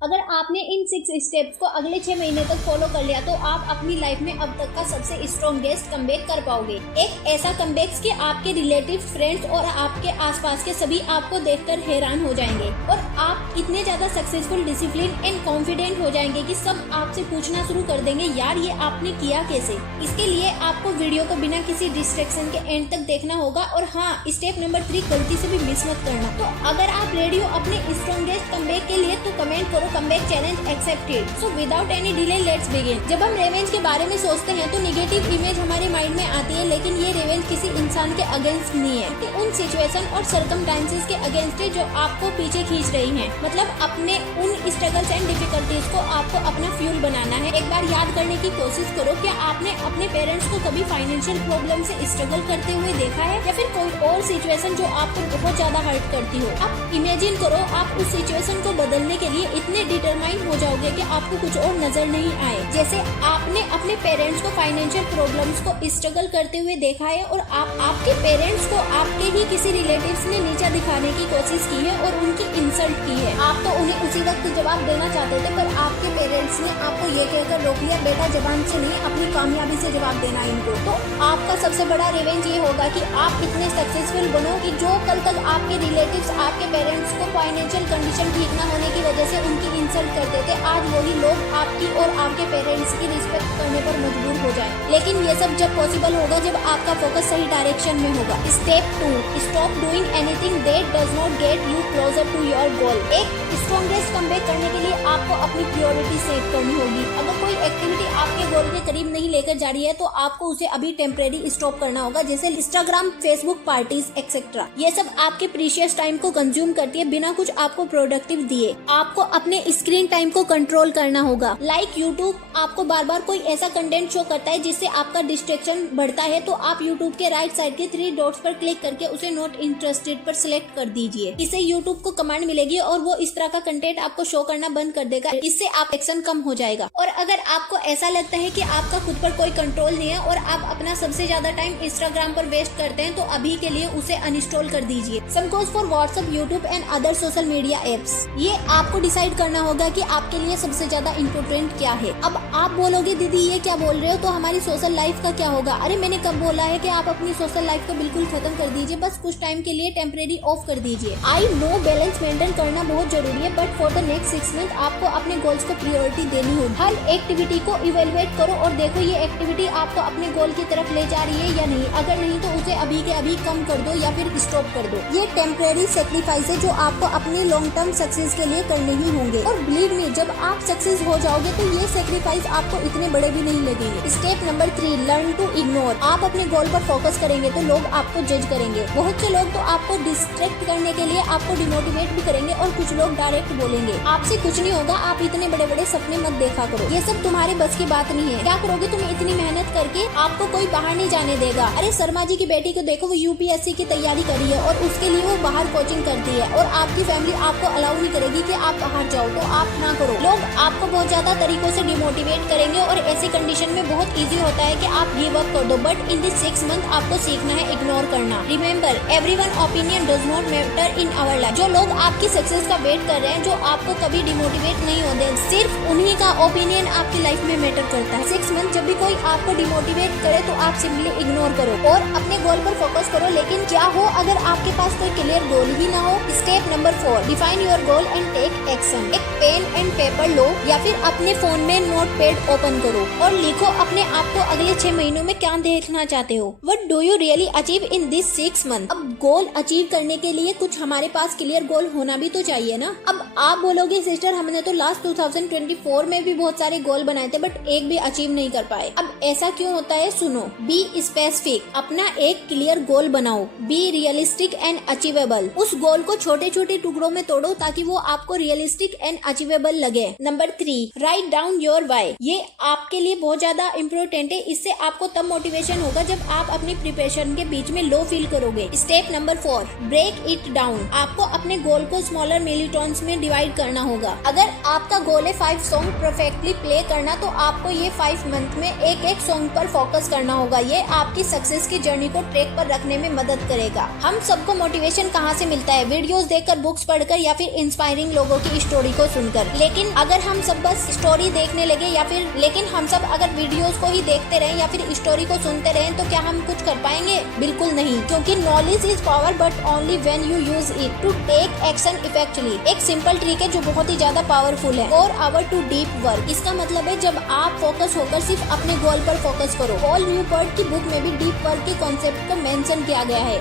अगर आपने इन 6 स्टेप्स को अगले 6 महीने तक फॉलो कर लिया तो आप अपनी लाइफ में अब तक का सबसे स्ट्रॉन्गेस्ट कमबैक कर पाओगे। एक ऐसा कमबैक कि आपके रिलेटिव, फ्रेंड्स और आपके आसपास के सभी आपको देखकर हैरान हो जाएंगे और आप इतने ज्यादा सक्सेसफुल, डिसिप्लिन एंड कॉन्फिडेंट हो जाएंगे कि सब आपसे पूछना शुरू कर देंगे, यार ये आपने किया कैसे। इसके लिए आपको वीडियो को बिना किसी डिस्ट्रैक्शन के एंड तक देखना होगा। और हाँ, स्टेप नंबर 3 गलती से भी मिस मत करना। तो अगर आप रेडी हो अपने स्ट्रॉन्गेस्ट कमबैक के लिए तो कमेंट करो comeback challenge accepted. So without any delay let's begin. जब हम रिवेंज के बारे में सोचते हैं तो नेगेटिव इमेज हमारे माइंड में आती है, लेकिन ये रिवेंज किसी इंसान के अगेंस्ट नहीं है कि उन सिचुएशन और सर्कमस्टेंसेस के अगेंस्ट है जो आपको पीछे खींच रही हैं। मतलब अपने उन स्ट्रगल्स एंड डिफिकल्टीज को आपको अपना फ्यूल बनाना है। एक बार याद करने की कोशिश करो, क्या आपने अपने पेरेंट्स को कभी फाइनेंशियल प्रॉब्लम से स्ट्रगल करते हुए देखा है या फिर कोई और सिचुएशन जो आपको बहुत ज्यादा हर्ट करती हो। अब इमेजिन करो आप उस सिचुएशन को बदलने के लिए इतने डिटरमाइन हो जाओगे कि आपको कुछ और नजर नहीं आए। जैसे आपने अपने पेरेंट्स को फाइनेंशियल प्रॉब्लम्स को स्ट्रगल करते हुए देखा है और आपके पेरेंट्स को आपके ही किसी रिलेटिव्स ने नीचा दिखाने की कोशिश की है और उनकी इंसल्ट की है। आप तो उन्हें उसी वक्त जवाब देना चाहते थे, पर आपके पेरेंट्स ने आपको ये कहकर रोक लिया, बेटा जबान से नहीं अपनी कामयाबी से जवाब देना इनको। तो आपका सबसे बड़ा रिवेंज ये होगा कि आप इतने सक्सेसफुल बनो कि जो कल तक आपके रिलेटिव्स, आपके पेरेंट्स को फाइनेंशियल कंडीशन ठीक न होने की वजह से उनकी इंसल्ट करते थे, आज वही लोग आपकी और आपके पेरेंट्स की रिस्पेक्ट करने पर मजबूर हो जाए। लेकिन ये सब जब पॉसिबल होगा जब आपका फोकस सही डायरेक्शन में होगा। Step 2, stop doing anything that does not get you closer to your goal. एक स्ट्रॉन्गेस्ट कमबैक करने के लिए आपको अपनी प्रायोरिटी सेट करनी होगी। अगर कोई एक्टिविटी आपके गोल के करीब नहीं लेकर जा रही है तो आपको उसे अभी टेम्परेरी स्टॉप करना होगा, जैसे इंस्टाग्राम, फेसबुक पार्टीज एक्सेट्रा। ये सब आपके प्रीशियस टाइम को कंज्यूम करती है बिना कुछ आपको प्रोडक्टिव दिए। आपको अपने स्क्रीन टाइम को कंट्रोल करना होगा। लाइक यूट्यूब आपको बार बार कोई ऐसा कंटेंट शो करता है जिससे आपका डिस्ट्रैक्शन बढ़ता है, तो आप यूट्यूब के राइट साइड के 3 डॉट्स पर क्लिक करके उसे नॉट इंटरेस्टेड पर सिलेक्ट कर दीजिए। इससे यूट्यूब को कमांड मिलेगी और वो इस तरह का कंटेंट आपको शो करना बंद कर देगा। इससे आप एक्शन कम हो जाएगा। और अगर आपको ऐसा लगता है कि आपका खुद पर कोई कंट्रोल नहीं है और आप अपना सबसे ज्यादा टाइम इंस्टाग्राम पर वेस्ट करते हैं, तो अभी के लिए उसे अनइंस्टॉल कर दीजिए। Same goes for WhatsApp, YouTube and other social media apps. ये आपको डिसाइड करना होगा कि आपके लिए सबसे ज्यादा इम्पोर्टेंट क्या है। अब आप बोलोगे दीदी ये क्या बोल रहे हो, तो हमारी सोशल लाइफ का क्या होगा। अरे मैंने कब बोला है कि आप अपनी सोशल लाइफ को बिल्कुल खत्म कर दीजिए, बस कुछ टाइम के लिए टेम्परेरी ऑफ कर दीजिए। आई नो बैलेंस मेंटेन करना बहुत जरूरी है, but for the next 6 month आपको अपने गोल्स को प्रायोरिटी देनी होगी। हर एक्टिविटी को इवेलुएट करो और देखो ये एक्टिविटी आपको अपने गोल की तरफ ले जा रही है या नहीं। अगर नहीं तो उसे अभी के अभी कम कर दो या फिर स्टॉप कर दो। ये टेम्परेरी सेक्रीफाइस है जो आपको अपने लॉन्ग टर्म सक्सेस के लिए करने ही होंगे। और बिलीव मी, जब आप सक्सेस हो जाओगे तो ये सेक्रीफाइस आपको इतने बड़े भी नहीं लगेंगे। Step number 3, learn to ignore. आप अपने गोल पर फोकस करेंगे तो लोग आपको जज करेंगे। बहुत से लोग तो आपको डिस्ट्रैक्ट करने के लिए आपको डिमोटिवेट भी करेंगे और कुछ लोग डायरेक्ट बोलेंगे आपसे कुछ नहीं होगा, आप इतने बड़े बड़े सपने मत देखा करो, ये सब तुम्हारे बस की बात नहीं है। क्या करोगे तुम इतनी मेहनत करके, आपको कोई बाहर नहीं जाने देगा। अरे शर्मा जी की बेटी को देखो, वो यूपीएससी की तैयारी करी है और उसके लिए वो बाहर कोचिंग करती है और आपकी फैमिली आपको अलाउ नहीं करेगी कि आप बाहर जाओ, तो आप ना करो। लोग आपको बहुत ज्यादा तरीकों से डिमोटिवेट करेंगे और ऐसी कंडीशन में बहुत इजी होता है कि आप गिव अप कर दो। बट इन दिस 6 मंथ आपको सीखना है इग्नोर करना। Remember, everyone opinion does not matter in our life. जो लोग आपकी सक्सेस का वेट कर रहे हैं, जो आपको कभी डिमोटिवेट नहीं होते, सिर्फ उन्हीं का ओपिनियन आपकी लाइफ में मैटर करता है। 6 मंथ जब भी कोई आपको डिमोटिवेट करे तो आप सिंपली इग्नोर करो और अपने गोल पर फोकस करो। लेकिन क्या हो अगर आपके पास कोई क्लियर गोल ही ना हो। Step number 4, define your goal and take action. एक पेन एंड पेपर लो या फिर अपने फोन में नोटपैड ओपन करो और लिखो अपने आप को अगले 6 महीनों में क्या देखना चाहते हो। What do you really achieve in this 6 month. अब गोल अचीव करने के लिए कुछ हमारे पास क्लियर गोल होना भी तो चाहिए ना। अब आप बोलोगे सिस्टर हमने तो लास्ट 2024 में भी बहुत सारे गोल बनाए थे बट एक भी अचीव नहीं कर पाए। अब ऐसा क्यों होता है, सुनो। बी स्पेसिफिक, अपना एक क्लियर गोल बनाओ। बी रियलिस्टिक एंड अचीवेबल, उस गोल को छोटे छोटे टुकड़ों में तोड़ो ताकि वो आपको रियलिस्टिक एंड अचीवेबल लगे। Number 3, write down your why. ये आपके लिए बहुत ज्यादा इम्पोर्टेंट है। इससे आपको तब मोटिवेशन होगा जब आप अपनी प्रिपरेशन के बीच में लो फील करोगे। Step number 4, break it down. आपको अपने गोल को स्मॉलर मिलिटॉन्स में डिवाइड करना होगा। अगर आपका गोल है 5 सॉन्ग परफेक्टली प्ले करना, तो आपको ये 5 मंथ में एक एक सॉन्ग पर फोकस करना होगा। ये आपकी सक्सेस की जर्नी को ट्रैक पर रखने में मदद करेगा। हम सबको मोटिवेशन कहाँ से मिलता है? वीडियोस देखकर, बुक्स पढ़कर या फिर इंस्पायरिंग लोगों की स्टोरी को सुनकर। लेकिन अगर हम सब बस स्टोरी देखने लगे लेकिन हम सब अगर वीडियोस को ही देखते रहें या फिर स्टोरी को सुनते रहें तो क्या हम कुछ कर पाएंगे? बिल्कुल नहीं, क्योंकि knowledge is power but only when you use it to take action effectively. एक सिंपल ट्रिक है जो बहुत ही ज्यादा पावरफुल है। 4 आवर टू डीप वर्क। इसका मतलब है जब आप फोकस होकर सिर्फ अपने गोल पर फोकस करो। पॉल न्यूपोर्ट की बुक में भी डीप वर्क के कॉन्सेप्ट को मेंशन किया गया है।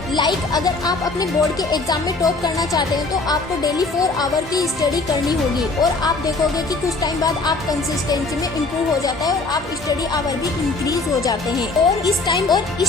अगर आप अपने बोर्ड के एग्जाम में टॉप करना चाहते हैं तो आपको डेली 4 आवर की स्टडी करनी होगी और आप देखोगे कि कुछ टाइम बाद आप कंसिस्टेंसी में इंप्रूव हो जाता है और आप स्टडी आवर भी इंक्रीज हो जाते हैं। और इस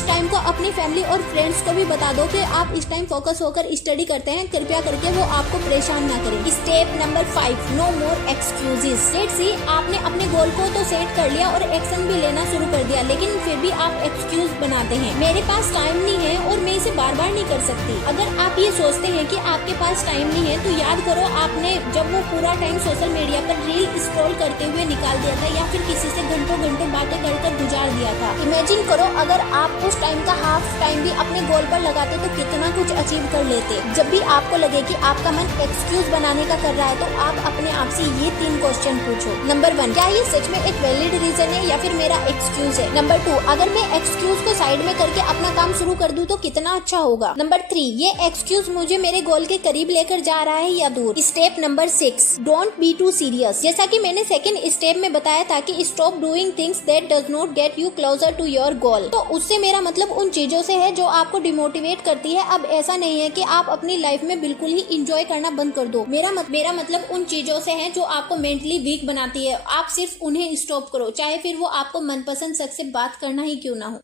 टाइम को अपनी फैमिली और फ्रेंड्स को भी बता दो कि आप इस टाइम फोकस होकर स्टडी करते हैं। कृपया करके वो आपको परेशान ना करें। Step number 5, no more excuses. Let's see आपने अपने गोल को तो सेट कर लिया और एक्शन भी लेना शुरू कर दिया, लेकिन फिर भी आप एक्सक्यूज बनाते हैं। मेरे पास टाइम नहीं है और मैं इसे बार बार नहीं कर सकती। अगर आप ये सोचते हैं कि आपके पास टाइम नहीं है तो याद करो आपने जब वो पूरा टाइम सोशल मीडिया पर रील स्क्रॉल करते हुए निकाल दिया था या फिर किसी से घंटों बातें कर गुजार दिया था। इमेजिन करो अगर आप उस टाइम का हाफ टाइम भी अपने गोल पर लगाते तो कितना कुछ अचीव कर लेते। जब भी आपको लगे कि आपका मन एक्सक्यूज बनाने का कर रहा है तो आप अपने आप से ये 3 क्वेश्चन पूछो। नंबर 1, क्या ये सच में एक वैलिड रीजन है या फिर मेरा एक्सक्यूज है? नंबर 2, अगर मैं एक्सक्यूज को साइड में करके अपना काम शुरू कर दूं तो कितना अच्छा होगा? नंबर 3, ये एक्सक्यूज मुझे मेरे गोल के करीब लेकर जा रहा है या दूर? Step number 6, don't be too serious. जैसा कि मैंने सेकंड स्टेप में बताया था कि stop doing things that does not get you closer to your goal. तो उससे मेरा मतलब उन चीजों से है जो आपको डिमोटिवेट करती है। अब ऐसा नहीं है कि आप अपनी लाइफ में बिल्कुल ही इंजॉय करना बंद कर दो। मेरा मतलब उन चीजों से है जो आपको मेंटली वीक बनाती है। आप सिर्फ उन्हें स्टॉप करो, चाहे फिर वो आपको मनपसंद शख्स से बात करना ही क्यों ना हो।